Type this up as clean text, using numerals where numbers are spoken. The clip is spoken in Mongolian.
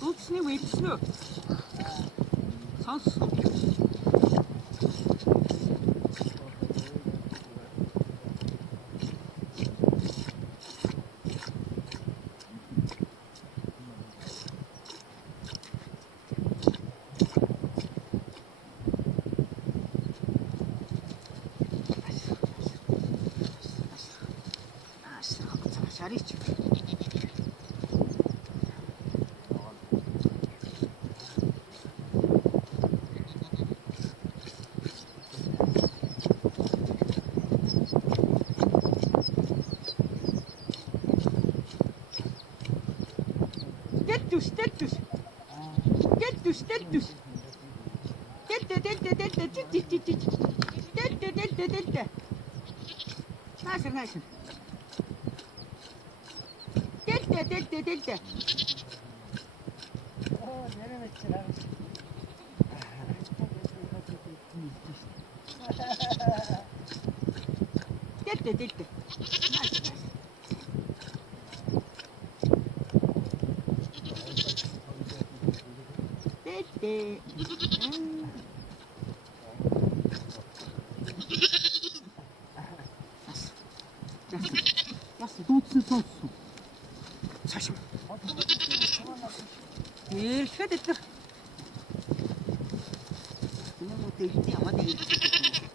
Дуудсны үйлснэ үү? Сонссон. Шарич. Tettus. Tette. Näissä. Tette. Tette. Tette. Jasne, dуудсан сонссон. Цааш. Ирэхэд идэх. Энэ мөтэй ямаа дээр